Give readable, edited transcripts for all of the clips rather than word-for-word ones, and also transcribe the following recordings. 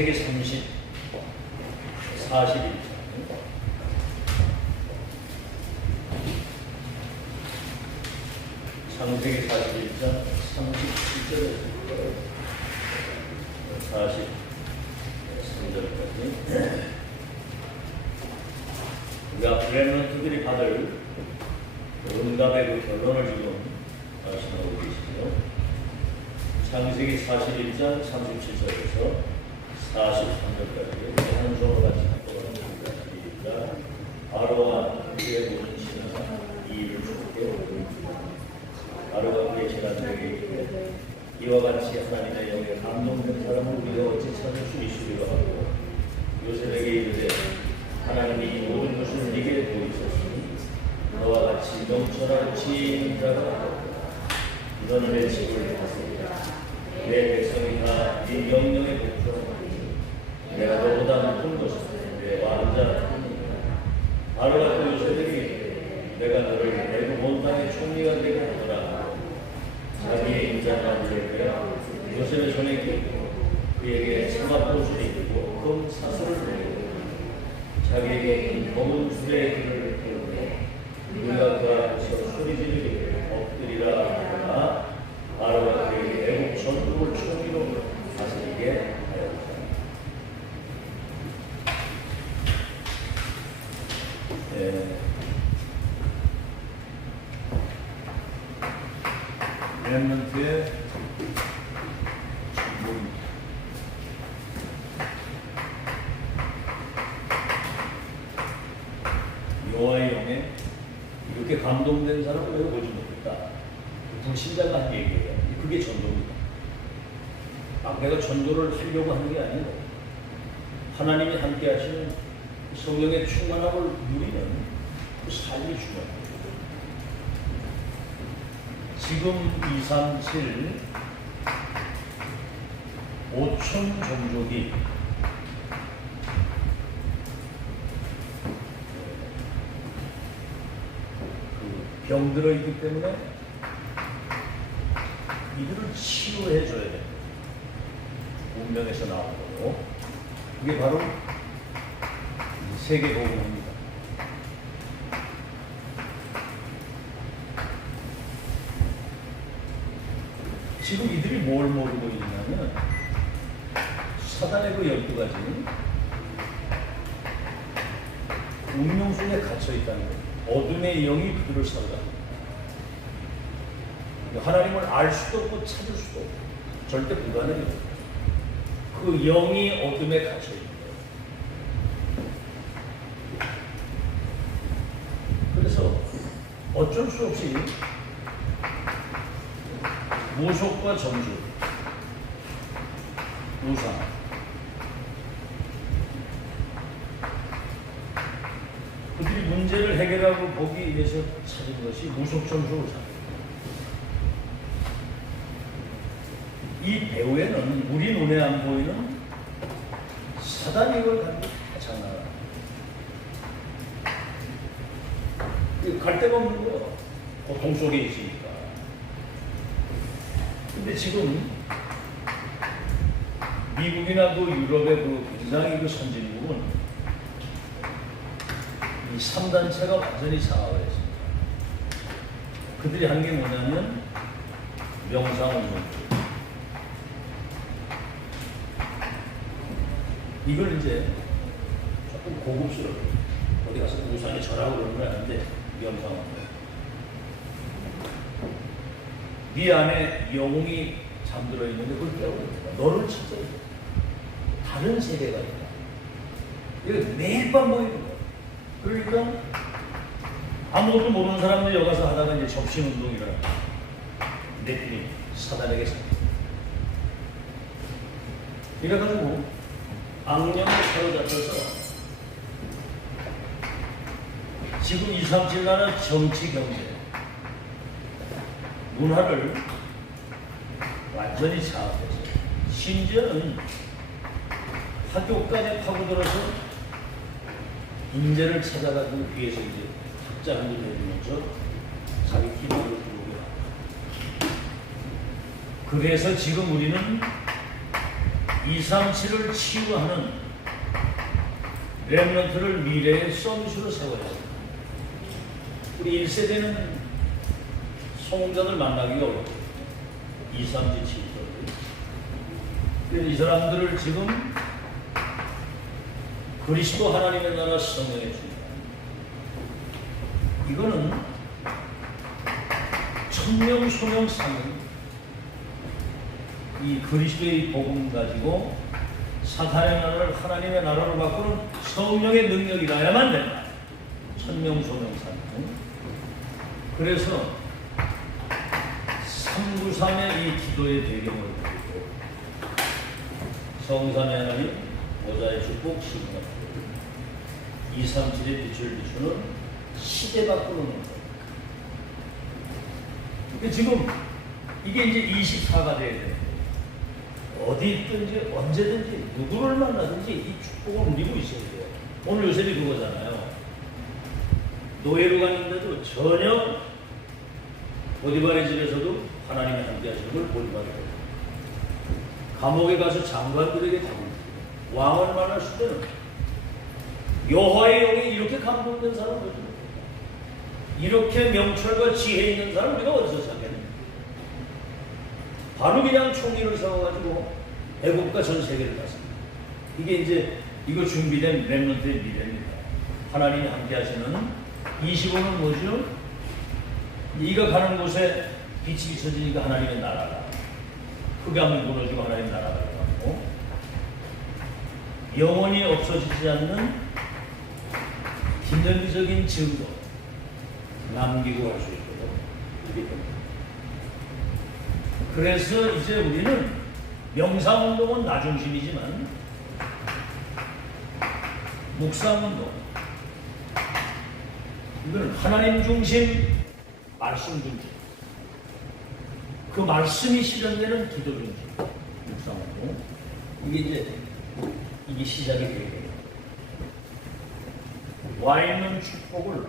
창세기 41장 창세기 41장 37절에서 43절까지 우리가 브레멘트들이 받을 응답의 그 결론을 지금 말씀하고 계시죠. 창세기 41장 37절에서 43절까지 한 조로 같이 합독합니다. 아로와 그의 모든 신하가 이 일을 주께 아로가 그의 신하들에게 이르되 이와 같이 하나님의 영에 감동된 사람을 우리가 어찌 찾을 수 있으리라 하고 요셉에게 이르되 하나님이 이 모든 것을 네게 보이셨으니 너와 같이 넘쳐난 지혜자가 너는 내 집을 다스리라. 내 백성이 다 네 명령에 복종하니 내가 너보다 높은 것은 내 왕자뿐이니라. 아로가 또 요셉에게 내가 너를 애굽 온 땅의 총리가 되게 하더라. 자기의 인자가 물려야 요셉의 손에 끼고 그에게 사막옷을 입히고 금 사슬을 내리고 자기에게 검은 수레의 길을 배우며 누가 그 앞에서 소리 지르기를 엎드리라 하더라. 아로가 그에게 애굽 전국을 총리로 다스리게 하였다. 렘넌트의 전부입니다. 여호와의 영에 이렇게 감동된 사람을 왜 보지 못했다? 불신자가 한 얘기예요. 그게 전도입니다. 내가 전도를 하려고 하는 게 아니고 하나님이 함께 하시는 성령의 충만함을 누리는 그 삶이 중요합니다. 지금 237 5천 종족이 병들어 있기 때문에 이들을 치유해 줘야 돼요. 운명에서 나온 거고 그게 바로 세계복음입니다. 지금 이들이 뭘 모르고 있냐면 사단의 그 12가지 운명 속에 갇혀 있다는 거예요. 어둠의 영이 그들을 사로잡습니다. 하나님을 알 수도 없고 찾을 수도 없고 절대 불가능해요. 그 영이 어둠에 갇혀 있는 거예요. 그래서 어쩔 수 없이 무속과 점주, 우상, 그들이 문제를 해결하고 보기 위해서 찾은 것이 무속, 점주, 우상. 이 배후에는 우리 눈에 안 보이는 사단이 이걸 가지고 장난을 갈 데가 없는 거예요. 고통 속에 있으니까. 근데 지금 미국이나 그 유럽의 그 굉장히 그 선진국은 이 3단체가 완전히 상하했습니다. 그들이 한 게 뭐냐면 명상운동. 이걸 이제 조금 고급스럽게 어디 가서 우상에 절하고 그러는 건 아닌데 명상운동. 네 안에 영웅이 잠들어 있는데 그걸 깨우는 거야. 너를 찾아야 돼. 다른 세계가 있다. 이거 매일 밤 보이는 거야. 그러니까 아무것도 모르는 사람들이 여기 가서 하다가 이제 접신운동이라는 내분이 사단에게 잡힌다. 이래가지고 악령에 사로잡혀서 지금 237나는 정치, 경제, 문화를 완전히 장악해서 심지어는 학교까지 파고들어서 인재를 찾아가지고 위해서 이제 학자 한 일 해주면서 자기 기록을 들어오게 합니다. 그래서 지금 우리는 237을 치유하는 렘넌트를 미래의 서밋으로 세워야 합니다. 우리 1세대는 성공자들 만나기가 어렵고 237 그래서 이 사람들을 지금 그리스도 하나님의 나라 성령의 주님 이거는 천명 소명 사명 이 그리스도의 복음 가지고 사탄의 나라를 하나님의 나라로 바꾸는 성령의 능력이라야만 된다. 천명 소명 사명 그래서 393의 이 기도의 배경을 가지고 성삼의 하나님 보좌의 축복 시간 237의 빛을 비추는 시대 바꾸는 것. 근데 지금 이게 이제 24가 돼야 돼. 어디 있든지 언제든지 누구를 만나든지 이 축복을 누리고 있어야 돼요. 오늘 요셉이 그거잖아요. 노예로 갔는데도 전혀 보디발의 집에서도 하나님의 함께 하시는 걸 보디발이 감옥에 가서 장관들에게 답을 왕을 만났을 때는 여호와의 영이 이렇게 감동된 사람은 어디 이렇게 명철과 지혜 있는 사람 우리가 어디서 찾겠냐? 바로 그냥 총리를 세워가지고 애국가 전 세계를 갔습니다. 이게 이제 이거 준비된 렘넌트의 미래입니다. 하나님이 함께 하시는 25는 뭐죠? 네가 가는 곳에 빛이 비춰지니까 하나님의 나라가 흑암을 무너지고 하나님의 나라가 되고 영원히 없어지지 않는 기념비적인 증거 남기고 갈 수 있도록 이렇게 됩니다. 그래서 이제 우리는 명상운동은 나중심이지만 묵상운동 이거는 하나님 중심, 말씀 중심 그 말씀이 실현되는 기도 중심 묵상운동 이게 시작이 되게 와 있는 축복을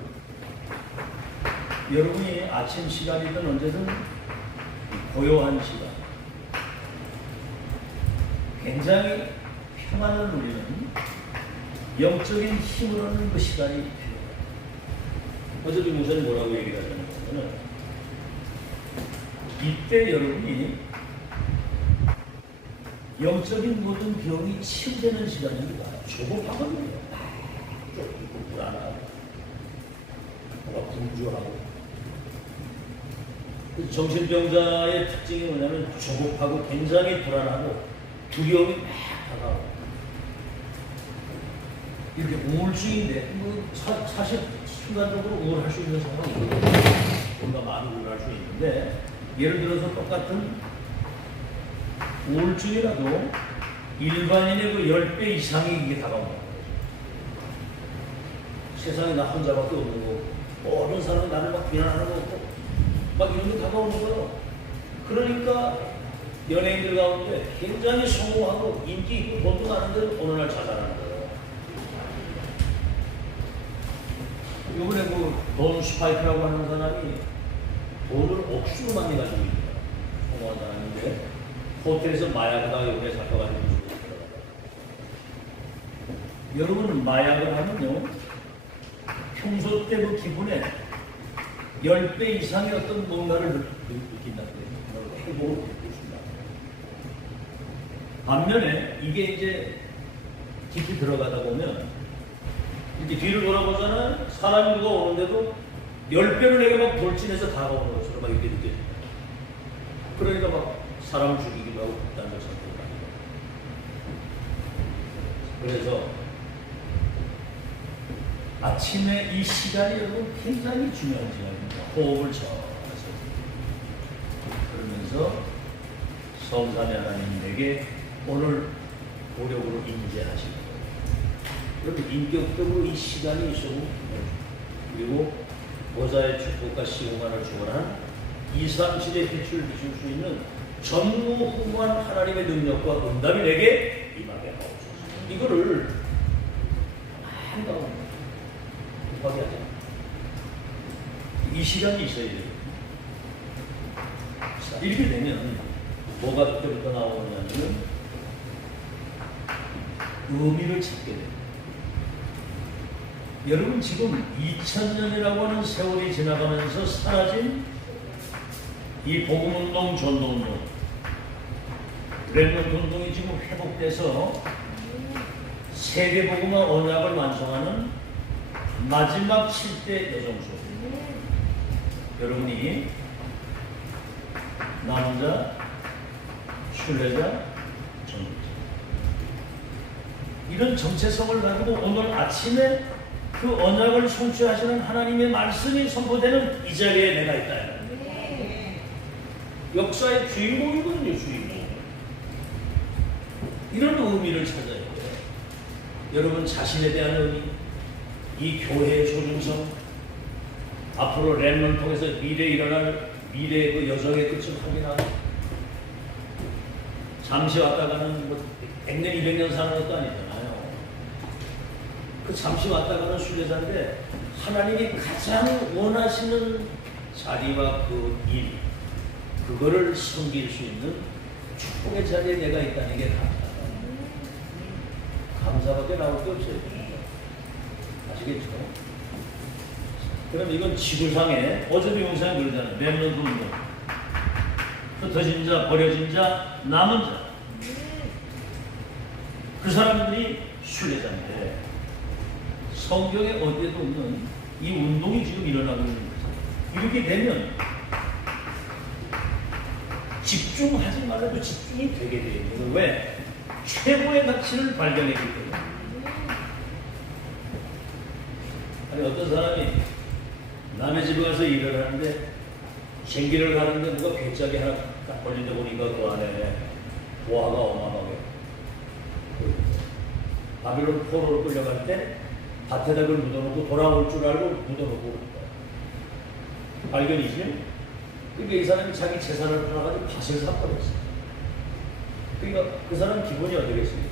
여러분이 아침 시간이든 언제든 고요한 시간 굉장히 평안을 누리는 영적인 힘을 얻는 그 시간이 필요해요. 어제도 목사님 뭐라고 얘기를 하셨냐면 이때 여러분이 영적인 모든 병이 치유되는 시간입니다. 조급하거든요. 불안하고 뭔가 분주하고 정신병자의 특징이 뭐냐면 조급하고 굉장히 불안하고 두려움이 막 다가오고 이렇게 우울증인데 사실 순간적으로 우울할 수 있는 상황이 뭔가 많이 우울할 수 있는데 예를 들어서 똑같은 우울증이라도 일반인의 그 10배 이상이 이게 다가온다. 세상에 나 혼자밖에 없는 거고 모든 사람이 나를 막 비난하는 거고 막 이런 게 다가오는 거예요. 그러니까 연예인들 가운데 굉장히 성공하고 인기 있고 돈도 많은데 어느 날 자살하는 거예요. 이번에 돈 스파이크라고 하는 사람이 돈을 억수로 많이 가지고 있어요. 성공한 사람인데 호텔에서 마약하다가 이번에 잡혀가지고 죽었어요. 여러분은 마약을 하면요 평소 때 그 기분에 10배 이상의 어떤 뭔가를 느낀다는 거예요. 행복을 느끼신다. 반면에 이게 이제 깊이 들어가다 보면 이렇게 뒤를 돌아보잖아요. 사람이 누가 오는데도 10배를 내게 막 돌진해서 다가오는 것처럼 막 이렇게 느껴집니다. 그러니까 막 사람을 죽이기도 하고 극단적 선택을 하기도 하고. 그래서 아침에 이 시간이 여러분 굉장히 중요한 시간입니다. 호흡을 천천히 그러면서 성삼의 하나님에게 오늘 고력으로 임재하시고 이렇게 인격적으로 이 시간이 있어도 그리고 보좌의 축복과 시공간을 주원한 237의 빛을 비출 수 있는 전무후무한 하나님의 능력과 응답이 내게 임하게 하옵소서. 이거를 한가운데 급하게 하자. 이 시간이 있어야 돼요. 이렇게 되면 뭐가 그때부터 나오냐면 의미를 찾게 됩니다. 여러분 지금 2000년이라고 하는 세월이 지나가면서 사라진 이 복음운동, 전도운동, 렘넌트 운동이 지금 회복돼서 세계복음화 언약을 완성하는 마지막 7대 여정소. 여러분이 남자, 순례자, 전도자. 이런 정체성을 가지고 오늘 아침에 그 언약을 성취하시는 하나님의 말씀이 선포되는 이 자리에 내가 있다. 역사의 주인공이거든요, 주인공. 이런 의미를 찾아야 돼요. 여러분 자신에 대한 의미, 이 교회의 소중성, 앞으로 렘넌트 통해서 미래에 일어날 미래의 그 여정의 끝을 확인하고, 잠시 왔다가는 뭐 100년, 200년 사는 것도 아니잖아요. 그 잠시 왔다가는 순례자인데 하나님이 가장 원하시는 자리와 그 일, 그거를 섬길 수 있는 축복의 자리에 내가 있다는 게 감사하다. 감사밖에 나올 게 없어요. 아시겠죠? 그럼 이건 지구상에, 어제도 영상에 그러잖아요. 렘넌트 운동. 흩어진 자, 버려진 자, 남은 자. 그 사람들이 순례자인데 성경에 어디에도 없는 이 운동이 지금 일어나고 있는 거죠. 이렇게 되면 집중하지 말아도 집중이 되게 돼요. 왜? 최고의 가치를 발견했기 때문에. 아니 어떤 사람이 남의 집에 가서 일을 하는데 생기를 가는데 누가 괴짝이 하나 딱 걸린다 보니까 그 안에 보화가 어마어마하게 바빌론 포로로 끌려갈 때 밭에다 그걸 묻어놓고 돌아올 줄 알고 묻어놓고 발견이지. 그러니까 이 사람이 자기 재산을 팔아가지고 밭을 샀다고했어요. 그러니까 그 사람 기분이 어떻겠습니까?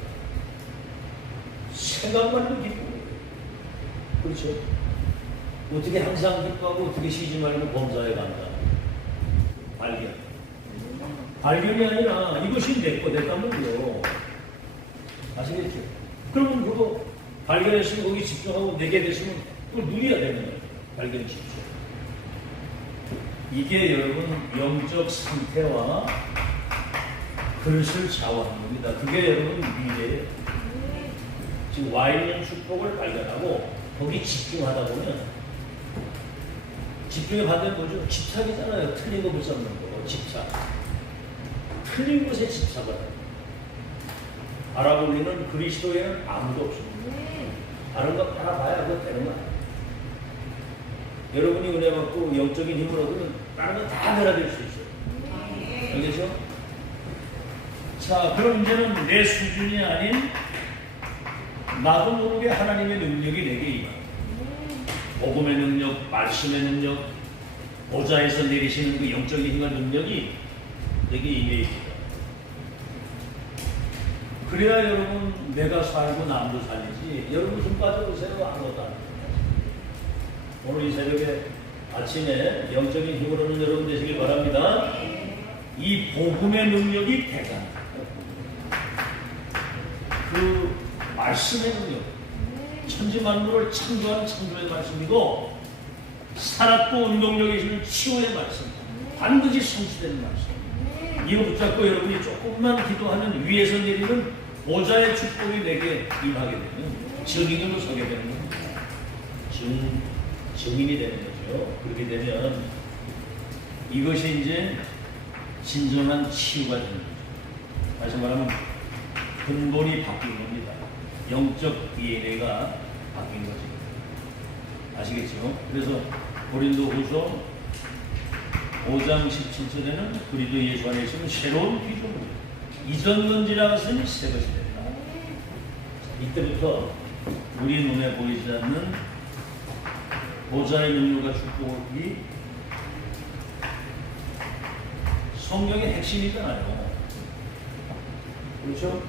생각만 해도 기쁘고, 그렇죠? 어떻게 항상 기뻐하고 어떻게 쉬지 말고 범사에 간다. 발견. 발견이 아니라 이것이 내 거, 내 거면요. 아시겠죠? 그러면 그거 발견했으면 거기 집중하고 내게 됐으면 그걸 누려야 되는 거예요. 발견 집중. 이게 여러분 영적 상태와 그릇을 좌우하는 겁니다. 그게 여러분 미래예요. 지금 와 있는 축복을 발견하고 거기 집중하다 보면 집중의 반대는 뭐죠? 집착이잖아요. 틀린 거 붙잡는 거. 집착. 틀린 곳에 집착을 해요. 알아보리는 그리스도에는 아무도 없습니다. 다른 거 알아봐야 그거 되는 거 아니에요. 여러분이 은혜 받고 영적인 힘을 얻으면 다른 건 다 변화될 수 있어요. 알겠죠? 자, 그럼 이제는 내 수준이 아닌 나도 모르게 하나님의 능력이 내게 임합니다. 복음의 능력, 말씀의 능력, 보좌에서 내리시는 그 영적인 힘과 능력이 내게 임해 있습니다. 그래야 여러분 내가 살고 남도 살리지. 여러분 힘 빠져보세요. 아무것도 안 해요. 오늘 이 새벽에 아침에 영적인 힘을 얻는 여러분 되시길 바랍니다. 이 복음의 능력이 대단합니다. 그 말씀의 능력, 천지 만물을 창조한 창조의 말씀이고 살았고 운동력이 있는 치유의 말씀, 반드시 성취되는 말씀. 이거 붙잡고 여러분이 조금만 기도하면 위에서 내리는 보좌의 축복이 내게 임하게 되면 증인으로 서게 되는 겁니다. 증인이 되는 거죠. 그렇게 되면 이것이 이제 진정한 치유가 되는 거죠. 다시 말하면 근본이 바뀐 겁니다. 영적 DNA가 바뀐 거죠. 아시겠죠? 그래서 고린도후서 5장 17절에는 그리스도 예수 안에 있으면 새로운 피조물이다. 이전 건 지나갔으니 새 것이 됐다. 이때부터 우리 눈에 보이지 않는 보좌의 능력과 축복이 성경의 핵심이잖아요. 그렇죠?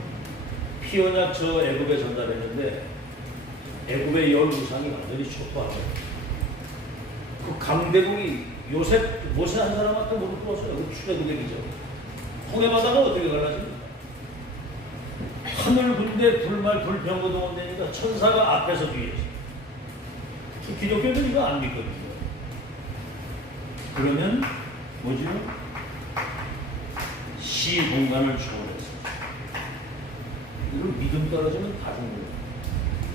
피언약 저 애굽에 전달했는데 애굽의 열 우상이 완전히 촉구하죠. 그 강대국이 요셉 모세 한 사람한테 무릎 꿇었어요. 그 출애굽의 기적. 홍해 바다가 어떻게 갈라집니까? 하늘 군대 불말 불병거동원 되니까 천사가 앞에서 뒤에서. 기독교는 이거 안 믿거든요. 그러면 뭐지? 시 공간을 초월해서 이걸 믿음 떨어지면 다 죽는 거예요.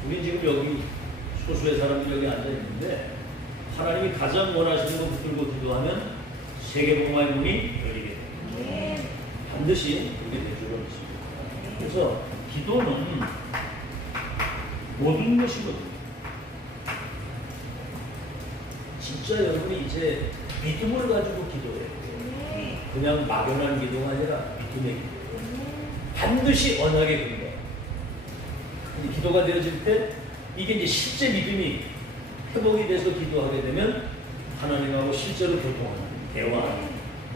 우리 지금 여기 소수의 사람들이 여기 앉아 있는데 하나님이 가장 원하시는 거 붙들고 기도하면 세계복음화의 문이 열리게 됩니다. 반드시 그렇게 될 줄로 믿습니다. 그래서 기도는 모든 것이거든요. 진짜 여러분이 이제 믿음을 가지고 기도해야 돼요. 그냥 막연한 기도가 아니라 믿음의 기도. 반드시 언약의 근거. 기도가 되어질 때 이게 이제 실제 믿음이 회복이 돼서 기도하게 되면 하나님하고 실제로 교통하는, 대화하는,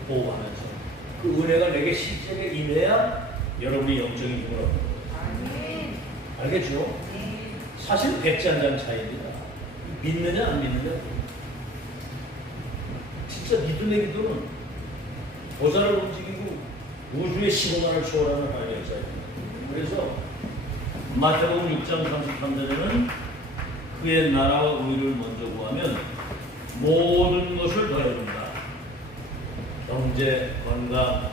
호흡하면서 그 은혜가 내게 실제로 임해야 여러분이 영적인 힘을 얻는 거예요. 알겠죠? 사실 백지한장 차이입니다. 믿느냐 안 믿느냐. 진짜 믿음의 기도는 보살을 움직이고 우주의 시공간을 초월하는 하나님의 역사입니다. 그래서 마태복음 6장 33절에는 그의 나라와 의를 먼저 구하면 모든 것을 더해준다. 경제, 건강,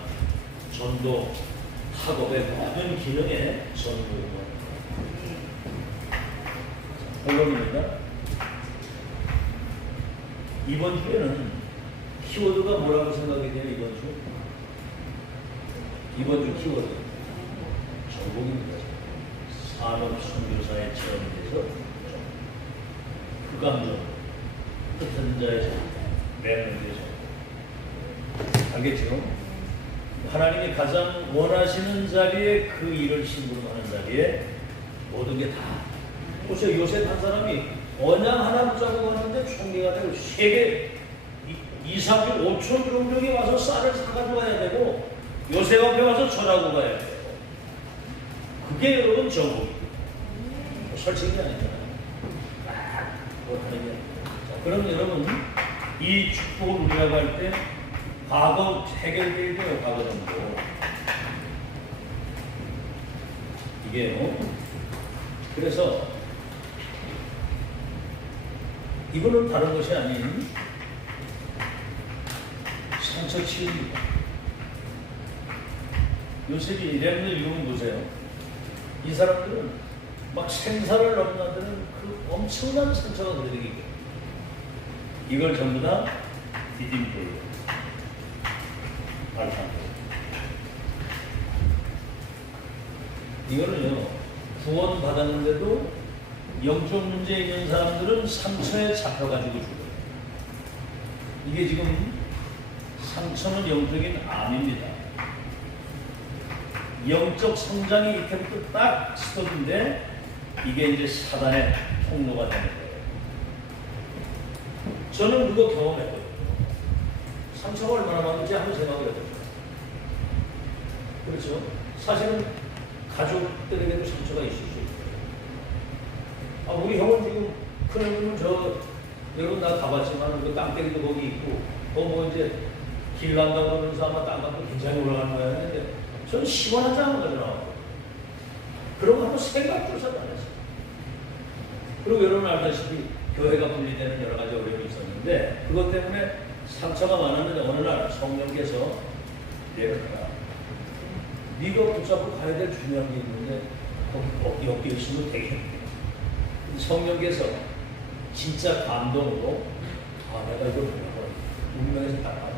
전도, 학업의 모든 기능에 전도를 본론입니다. 이번 주에는 키워드가 뭐라고 생각이 돼요? 이번 주 키워드 전공입니다. 산업 선교사의 체험에 대해서 흑암전, 흩은 자의 매는 대해서 알겠죠? 하나님이 가장 원하시는 자리에 그 일을 심부름하는 자리에 모든 게 다. 보세요. 요셉 한 사람이 언양 하나 붙잡고 갔는데 총리가 되고 세계 2, 3주 5천 종족이 와서 쌀을 사가지고 가야 되고 요셉 앞에 와서 전하고 가야 돼요. 그게 여러분 정복이에요. 설치기 아니잖아요. 그럼 여러분 이 축복을 우리가 갈 때 과거 해결돼야 돼요. 과거 정도. 이게요. 그래서 이거는 다른 것이 아닌 상처 치유입니다. 요셉이 렘을 이루면 보세요. 이 사람들은 막 생사를 넘나드는 그 엄청난 상처가 그들에게 있고 이걸 전부 다 디딤돌로 발판으로 이거는요 구원 받았는데도 영적 문제 있는 사람들은 상처에 잡혀가지고 죽어요. 이게 지금 상처는 영적인 암입니다. 영적 성장이 이때부터 딱 스톱인데 이게 이제 사단의 통로가 되는 거예요. 저는 그거 경험했거든요. 상처가 얼마나 많은지 한번 생각을 해보죠. 그렇죠? 사실은 가족들에게도 상처가 있을 수 있어요. 우리 형은 지금 큰 형님은 여러분 나 가봤지만 그 땅떼기도 거기 있고 뭐 이제 길 간다고 하면서 아마 땅값도 굉장히 올라가는 모양인데 저는 10원 한 장을 가져나왔고 그런 거 한번 생각조차 안 했어요. 그리고 여러분 알다시피 교회가 분리되는 여러 가지 어려움이 있었는데 그것 때문에 상처가 많았는데 어느 날 성령께서 내려가라. 네가 붙잡고 가야 될 중요한 게 있는데 거기 꼭 엮여 있으면 되겠네. 성령께서 진짜 감동으로 내가 이걸 보고 운명에서 딱 받아.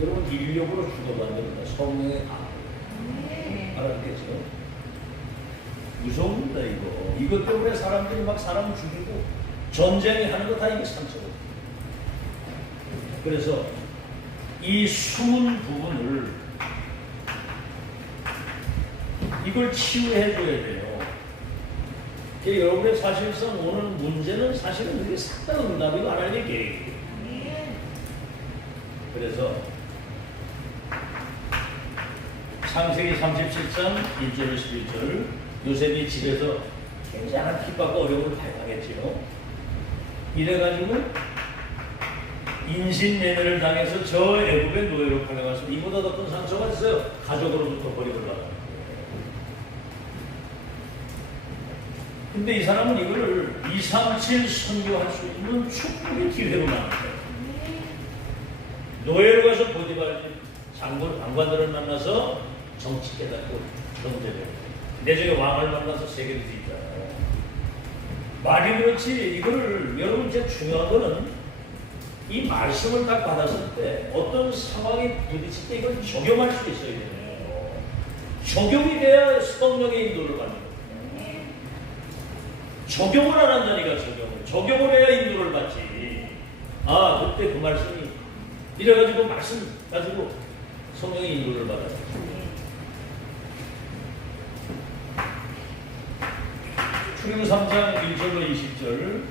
여러분 인력으로 죽어도 안 됩니다. 성령의 감동. 알았겠죠? 무서웁니다 이거. 이것 때문에 사람들이 막 사람 죽이고 전쟁이 하는 거 다 이게 상처거든요. 그래서 이 숨은 부분을 이걸 치유해 줘야 돼요. 여러분의 사실상 오는 문제는 사실은 이게 싹 다 응답이고 하나님의 계획이에요. 그래서 창세기 37장 1절 11절 요셉이 집에서 굉장한 핍박과 어려움을 당하겠지요. 이래가지고 인신매매를 당해서 저 애굽의 노예로 팔려가서 이보다 더 큰 상처가 있어요. 가족으로부터 버리고 나가는 거예요. 근데 이 사람은 이거를 237 선교할 수 있는 축복의 기회로 만났어요. 노예로 가서 보디발 장관들을 만나서 정치 깨닫고 경제를 내적의 왕을 만나서 세계를 뒤집잖아요. 말이 그렇지 이거를 여러분 제일 중요한 거는 이 말씀을 딱 받았을 때 어떤 상황에 부딪힐 때 이걸 적용할 수 있어야 되네요. 적용이 돼야 성령의 인도를 받는 거예요. 적용을 안 한다니까 적용을 해야 인도를 받지. 아 그때 그 말씀이 이래가지고 말씀 가지고 성령의 인도를 받아요. 출애굽 3장 1절로 20절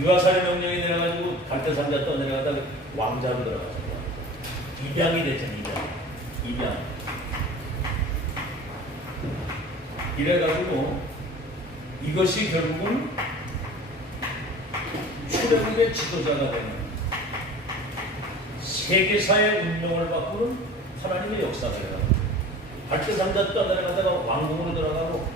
유아살의 명령이 내려가지고 갈대산자 떠내려가다가 왕자로 들어가서 입양이 되잖아요. 입양 이래가지고 이것이 결국은 출애굽의 지도자가 되는 세계사의 운명을 바꾸는 하나님의 역사가 돼요. 갈대산자 떠내려가다가 왕궁으로 들어가고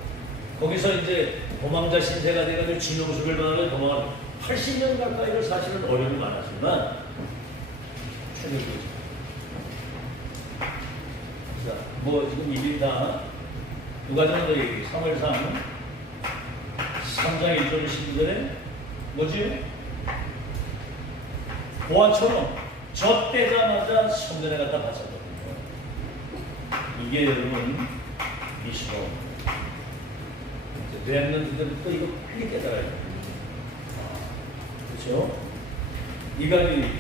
거기서 이제 도망자 신세가 돼가지고 진용수를 받아서 도망하고 80년 가까이를 사실은 어려움이 많았지만 출애굽이죠. 자, 뭐 지금 일이 다 누가 전에 얘기 3월상 3장 1절 12절에 뭐지? 보아처럼 젖대자마자 성전에 갖다 바쳤거든요. 이게 여러분 미시로 랩런트들은 또 이거 빨리 깨달아야 돼요. 그렇죠? 이가리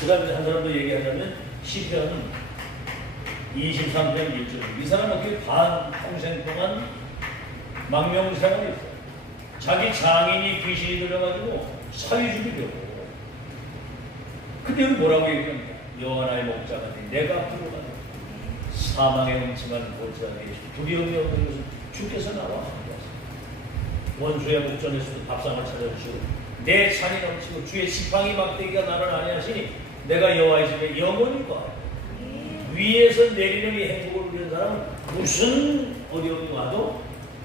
그 다음에 한 사람도 얘기하자면 시편은 23편 1절 이 사람은 어떻게 반평생 동안 망명생활을 했어요. 자기 장인이 귀신이 들려가지고 사위주기 되고 근데 여기 뭐라고 얘기합니까? 여호와의 목자가 내가 부르다 사망의 음침한 골짜기에 두려움이 없는 것은 주께서 나와 원수의 목전에서도 밥상을 차려주시고 내 산이 넘치고 주의 지팡이 막대기가 나를 안위하시니 내가 여호와의 집에 영원히 거하리라. 위에서 내리는 이 행복을 누리는 사람은 무슨 어려움이 와도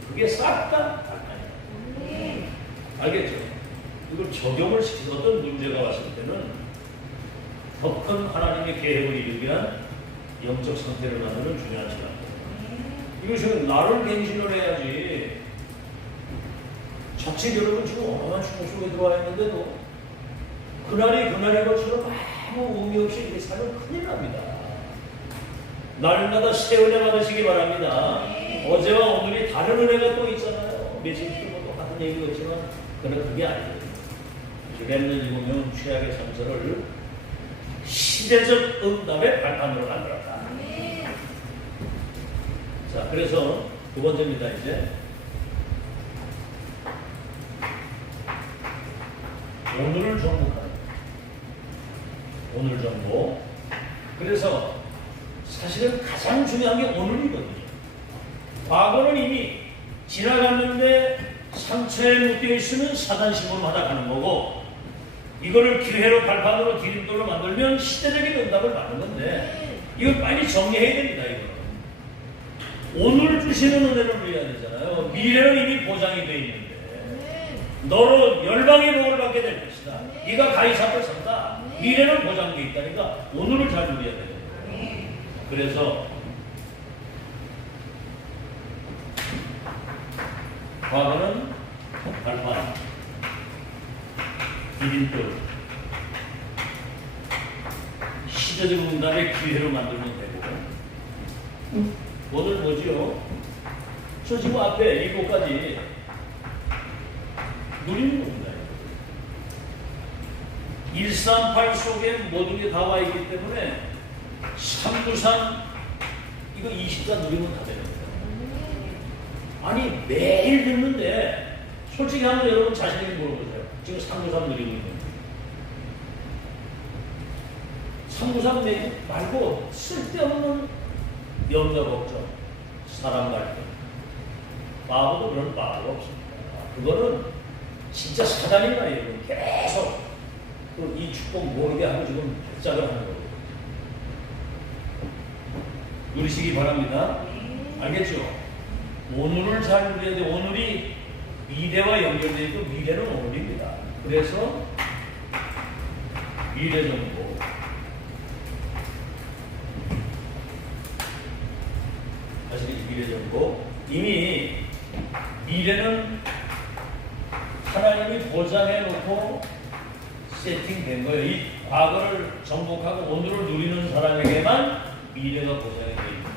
그게 싹 다 닦아요. 알겠죠? 이걸 적용을 시키는 어떤 문제가 왔을 때는 더 큰 하나님의 계획을 이루기 위한 영적 상태를 만드는 중요한 시간. 이것은 나를 갱신을 해야지. 자칫 여러분 지금 어마어마한 축복 속에 들어와 있는데도 그날이 그날인 것처럼 아무 의미 없이 이렇게 살면 큰일 납니다. 날마다 새 은혜 받으시기 바랍니다. 어제와 오늘이 다른 은혜가 또 있잖아요. 며칠 전에 똑같은 얘기가 있지만 그건 그게 아니에요. 렘넌트 보면 최악의 상처를 시대적 응답의 발판으로 만들었다. 자, 그래서 두 번째입니다. 이제 오늘을 정복하는 오늘 정복. 그래서 사실은 가장 중요한 게 오늘이거든요. 과거는 이미 지나갔는데 상처에 묶여 있으면 사단심으로 받아가는 거고 이거를 기회로 발판으로 디딤돌로 만들면 시대적인 응답을 받는 건데 이걸 빨리 정리해야 됩니다. 이거 오늘 주시는 은혜를 누려야 되잖아요. 미래는 이미 보장이 되어 있는데 너로 열방의 복을 받게 될 것이다. 네가 가이사를 산다. 미래는 보장되어 있다니까 오늘을 잘 누려야 돼요. 그래서 과거는 발판 디딤돌 시대적 응답의 기회로 만들면 되고 오늘 뭐지요? 저 지금 앞에 이곳까지 누리는 겁니다. 138 속에 모든 게 다 와 있기 때문에 393 이거 24 누리면 다 되는 거예요. 아니 매일 듣는데 솔직히 한번 여러분 자신에게 물어보세요. 지금 393 누리고 있는 393 말고 쓸데없는 염려 걱정 사람 갈등 바보도 그런 바보가 없습니다. 그거는 진짜 사단이나 여러분 계속 이 축복 모르게 하고 지금 발작을 하는 거예요. 누리시기 바랍니다. 알겠죠? 오늘을 잘 누려야 돼. 오늘이 미래와 연결되어 있고 미래는 오늘입니다. 그래서 미래정보 아시겠죠? 미래정보 이미 미래는 하나님이 보장해 놓고 세팅된 거예요. 이 과거를 정복하고 오늘을 누리는 사람에게만 미래가 보장이 되어 있습니다.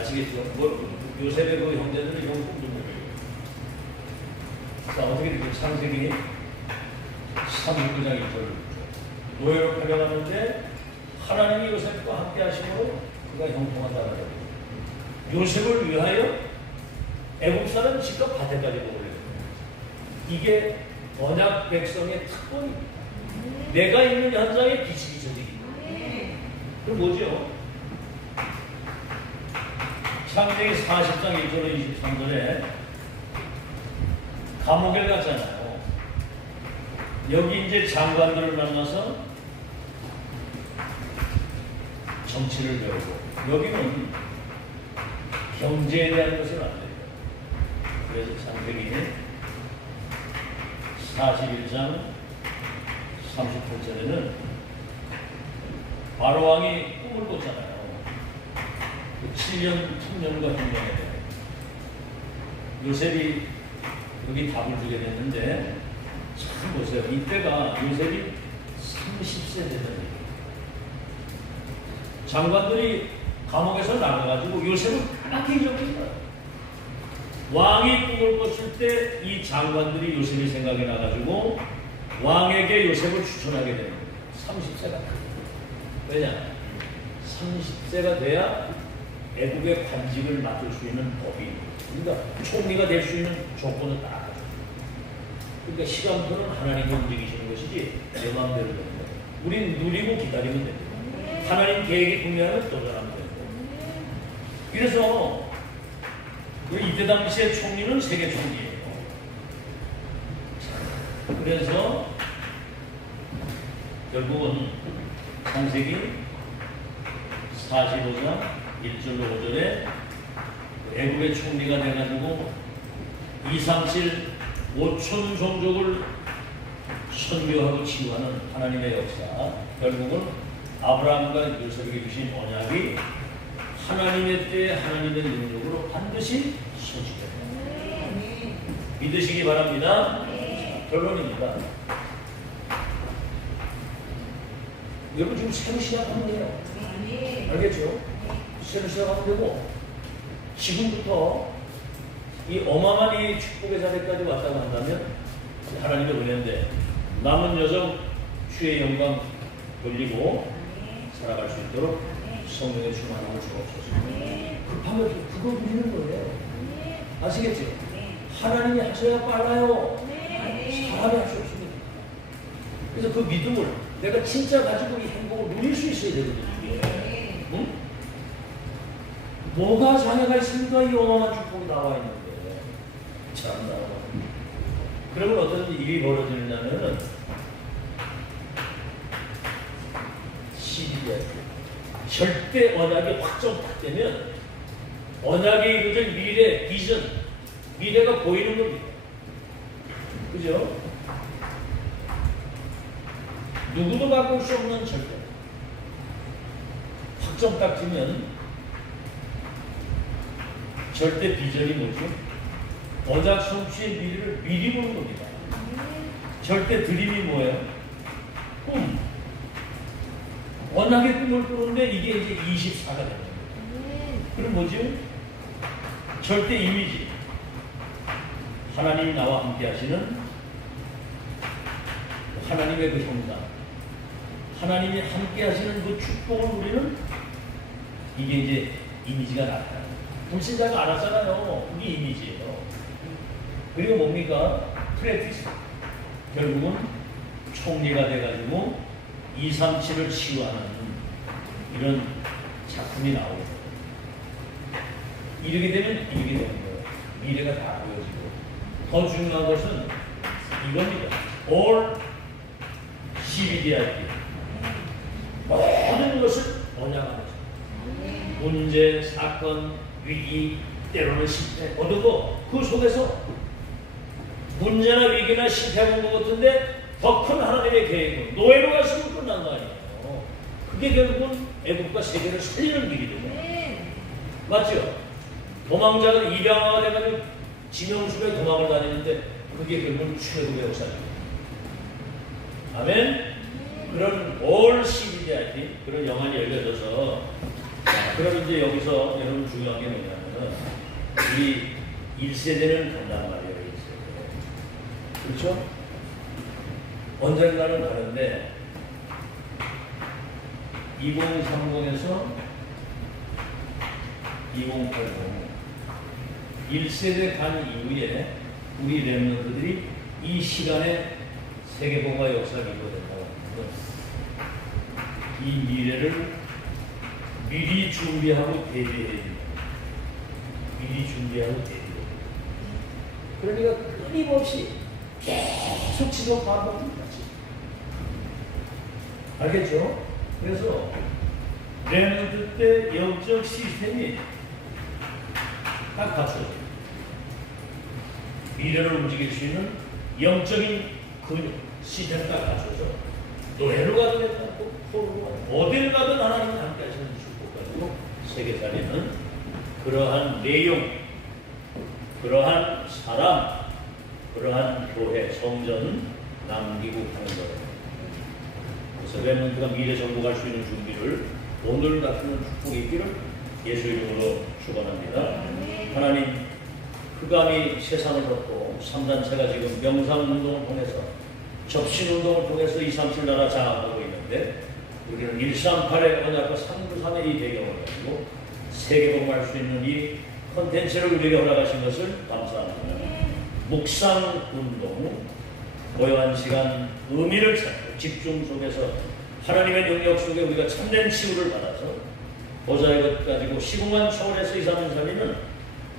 아시겠죠? 요셉의 그 형제들은 이런 꿈을 자, 어떻게 되죠? 창세기 39장 1절 노예로 팔려가는데 하나님이 요셉과 함께 하심으로 그가 형통하다는 거예요. 요셉을 위하여 애국 사람 집과 밭에까지 보내요. 이게 언약 백성의 특권입니다. 내가 있는 현장에 빛이 비춰지기. 그럼 뭐죠? 창세기 40장 1절로 23절에 감옥에 갔잖아요. 여기 이제 장관들을 만나서 정치를 배우고 여기는 경제에 대한 것은 안 돼요. 그래서 창세기 41장 38절에는 바로왕이 꿈을 꿨잖아요. 7년 청년과 흉년에 요셉이 여기 답을 주게 됐는데 참 보세요. 이때가 요셉이 30세 되는 얘기예요. 장관들이 감옥에서 나가가지고 요셉을 까맣게 잊어버립니다. 왕이 꿈을 꿨을 때 이 장관들이 요셉이 생각이 나가지고 왕에게 요셉을 추천하게 됩니다. 30세가 왜냐? 30세가 돼야 애국의 관직을 맡을 수 있는 법이 그러니까 총리가 될 수 있는 조건을 딱 갖춰. 그러니까 시간표는 하나님이 움직이시는 것이지 내 마음대로 되는 거예요. 우린 누리고 기다리면 됩니다. 하나님 계획이 분명하면 도전하면 됩니다. 그래서 이때 당시의 총리는 세계 총리예요. 그래서 결국은 창세기 45장 1절로 5절에 애국의 총리가 돼가지고 237 5천 종족을 선교하고 치유하는 하나님의 역사 결국은 아브라함과 요셉에게 주신 언약이 하나님의 때에 하나님의 능력으로 반드시 성취됩니다. 믿으시기 바랍니다. 결론입니다. 여러분 지금 새로 시작하면 돼요. 알겠죠? 새로 시작하면 되고 지금부터 이 어마어마한 이 축복의 자리까지 왔다고 한다면 하나님의 은혜인데 남은 여정 주의 영광 돌리고 살아갈 수 있도록 성령의 충만함을 주옵소서. 급하면 그거 누리는 거예요. 아시겠죠? 하나님이 하셔야 빨라요. 사람이 할 수 없습니다. 그래서 그 믿음을 내가 진짜 가지고 이 행복을 누릴 수 있어야 되거든요. 응? 뭐가 장애가 있습니까? 이 어마어마한 축복이 나와 있는데. 참나. 그러면 어떤 일이 벌어지느냐면은 시리아 절대 언약이 확정되면 언약이 이루어질 미래, 비전, 미래가 보이는 겁니다. 그죠? 누구도 바꿀 수 없는 절대. 확정 딱 지면 절대 비전이 뭐죠? 언약 성취의 미래를 미리 보는 겁니다. 절대 드림이 뭐예요? 꿈. 언약의 꿈을 꾸는데 이게 이제 24가 됩니다. 그럼 뭐지? 절대 이미지. 하나님이 나와 함께 하시는 하나님의 그 형상. 하나님이 함께 하시는 그 축복을 누리는 이게 이제 이미지가 나타나요. 불신자가 알았잖아요. 그게 이미지예요. 그리고 뭡니까? 프랙티스. 결국은 총리가 돼가지고 237을 치유하는 이런 작품이 나오고 이렇게 되면 이렇게 되는 거예요. 미래가 다 보여지고 더 중요한 것은 이겁니다. All CBDIP 모든 것을 언약하는 거죠. 문제, 사건, 위기, 때로는 실패, 어느덧 그 속에서 문제나 위기나 실패한 것 같은데 더 큰 하나님의 계획은 노예로 갔으면 끝난 거 아니에요. 그게 결국은 애국과 세계를 살리는 길이거든요. 맞죠? 도망자가 입양아가 돼가지고 진영수에 도망을 다니는데 그게 결국은 출애굽의 역사입니다. 아멘? 그런 올 시리즈야지 그런 영안이 열려져서 그럼 이제 여기서 여러분 중요한 게 뭐냐면은 우리 1세대는 간단 말이에요. 1세대. 그렇죠? 언젠가는 가는데 2030에서 2080 1세대 간 이후에 우리 렘넌트들이 이 시간에 세계복음화 역사가 이루어진다고 합니다. 이 미래를 미리 준비하고 대비해야 됩니다. 미리 준비하고 대비해야 됩니다. 그러니까 끊임없이 계속 지속 반복합니다. 알겠죠? 그래서 렘넌트 때 영적 시스템이 딱 갖춰져요. 미래를 움직일 수 있는 영적인 근육 시스템 딱 갖춰져. 노래를 가도 됐고 어딜 가든 하나님은 함께 하시는 축복가지고 세계 살리는 그러한 내용, 그러한 사람, 그러한 교회, 성전 남기고 하는 거예요. 그래서 렘넌트가 미래 정복할 수 있는 준비를 오늘 갖추는 축복이 있기를 예수 이름으로 축원합니다. 하나님 흑암이 세상을 덮고 3단체가 지금 명상운동을 통해서 접신운동을 통해서 237 나라 장악하고 있는데 우리는 138의 언약과 393의 이 배경을 가지고 세계복음할 수 있는 이 컨텐츠를 우리에게 허락하신 것을 감사합니다. 묵상운동 고요한 시간 의미를 찾고 집중 속에서 하나님의 능력 속에 우리가 참된 치유를 받아서 보좌의 것 가지고 시공간 초월해서 2,3년 살리는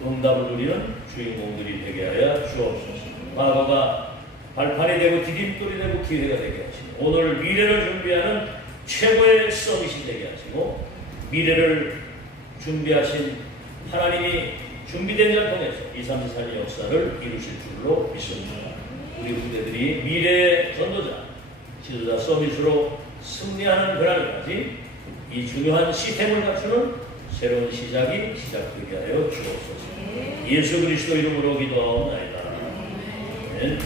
응답을 누리는 주인공들이 되게 하여 주옵소서. 과거가 발판이 되고 디딤돌이 되고 기회가 되게 하시고 오늘 미래를 준비하는 최고의 서밋이 되게 하시고 미래를 준비하신 하나님이 준비된 자를 통해서 2,3,4의 역사를 이루실 줄로 믿습니다. 우리 후대들이 미래의 전도자, 지도자 서밋으로 승리하는 그날까지 이 중요한 시스템을 갖추는 새로운 시작이 시작되게 하여 주옵소서. 예수 그리스도 이름으로 기도하옵나이다. 아멘.